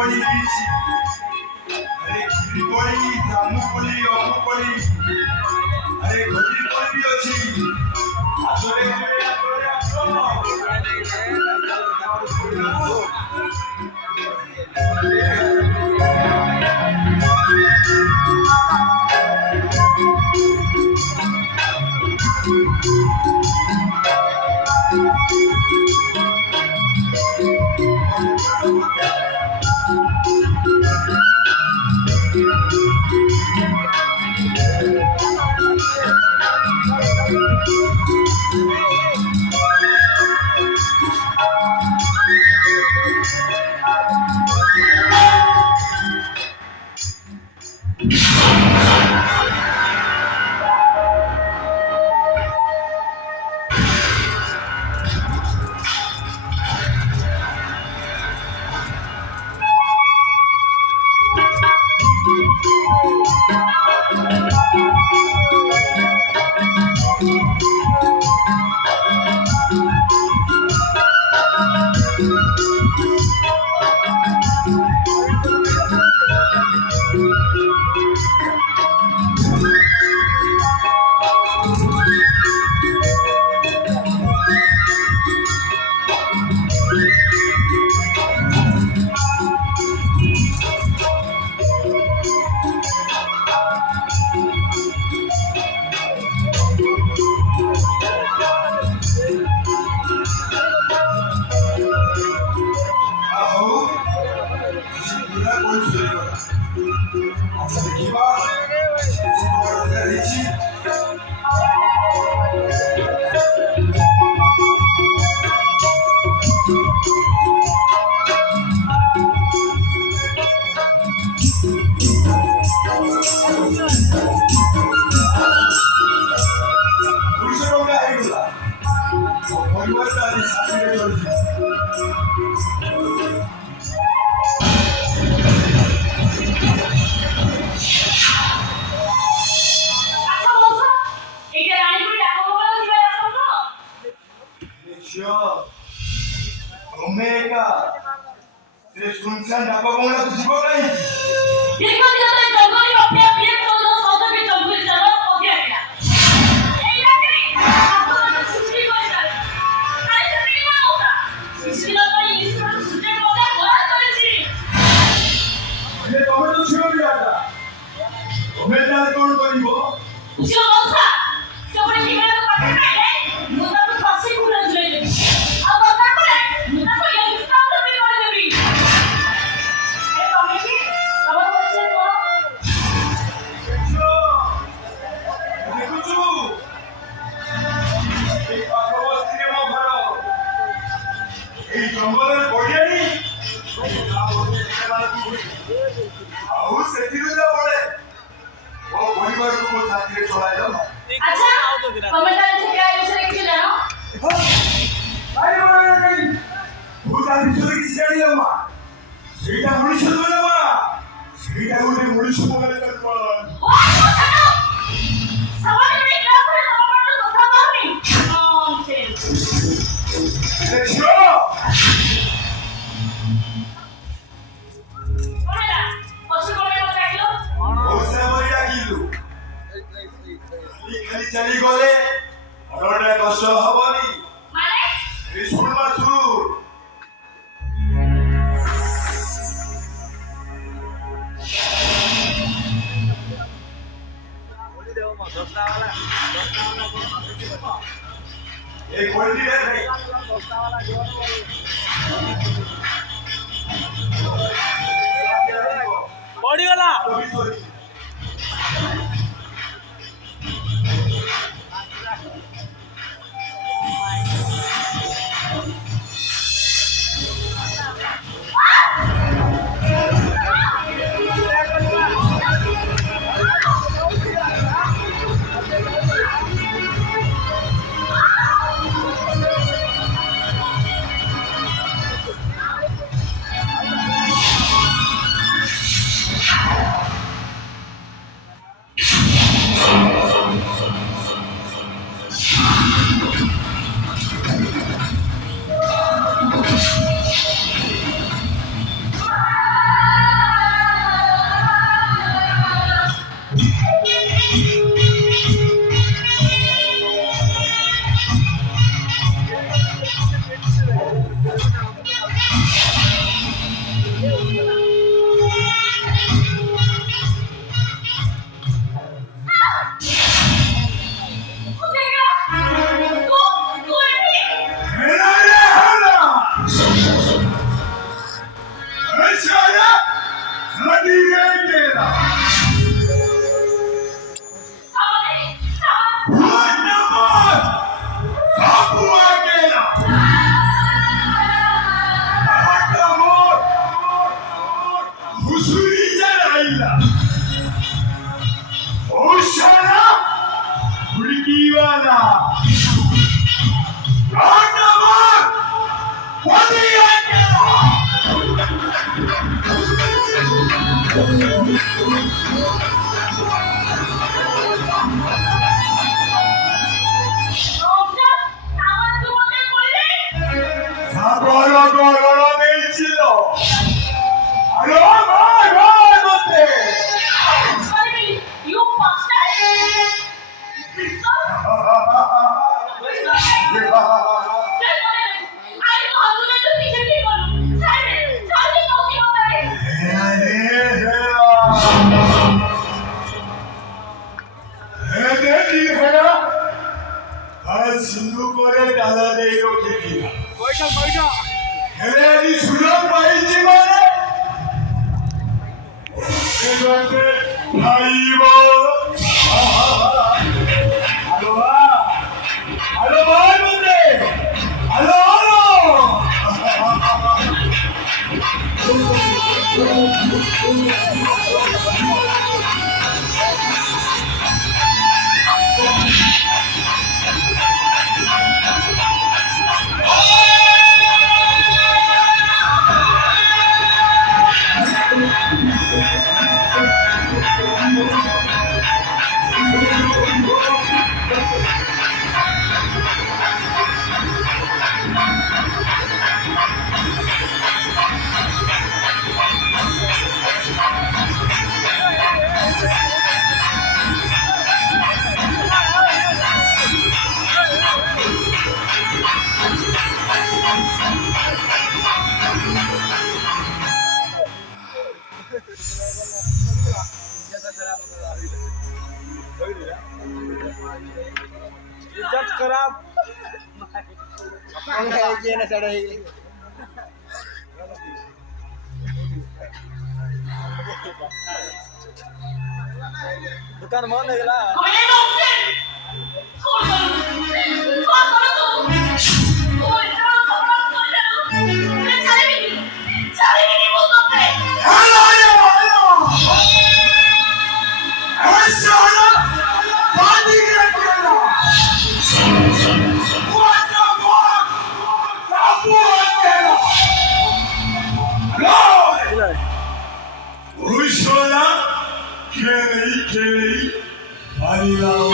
पड़ी अरे खिरी पड़ी धानु पड़ी अमु पड़ी अरे घोड़ी पड़ी भी अच्छी आसरे सुनसान ढाबा बंगला तुझी को नहीं देखो जरा जंगली अपने अपने चलो सौदा भी जंगली चलो हो गया क्या यही ना नहीं आपको तो सुनने को नहीं काय से नहीं होगा इसलिए तो ये सब सुनने को क्या बहुत करे जी ये तो छिरो दिया था हमें जान कौन करिवो उसको मौसा सबने निकले तो पकड़ नहीं मुदा तो फांसी को लग जाए अब बता पड़े मुदा को ये काम तो भी कर देबी जंगल बढ़िया आउ सेथिरु जा पड़े ओ परिवार को मो साथी चला जाओ अच्छा कमेंट से क्या विषय किसी जानो भाई भाई वो साथी सुरे किसी जानी हो मां सेटा मनुष्य तो ना मां सेटा गोटे मनुष्य बोले करबो ओ छानो सवाल नहीं क्या करे तमर तो कथा कहनी नॉनसेंस देखो कोनेला पशु कोने मत डाकिलो ओसे मरी डाकिलु खाली चली गले अरडा कष्ट हबनी माने स्कूल में शुरू एक क्वालिटी है भाई बॉडी वाला Oshana, Rikiwana, Randama, রমজান, আমার তোমাকে বললে Saboro Goro Meichiro, Aloha, Sorry, you bastard! I know how to get the picture people. Sorry, talking about it. সিন্ধু করে ডালা দেই রোখে দিয়া হেরে সুযোগ পাইছি মানে এবারে ভাইব হ্যালো হ্যালো ভাই বন্ধে হ্যালো इज्जत खराब ये ना चढ़े दुकान बंद हो गया ঘরে ঢুকছেন কল করো তো ওই তো খবর করে চালিয়ে বলতে হ্যালো হ্যালো হ্যালো পানি রাখলা what the fuck সাপু রাখলা হ্যালো উশোলা খেলি আইলাও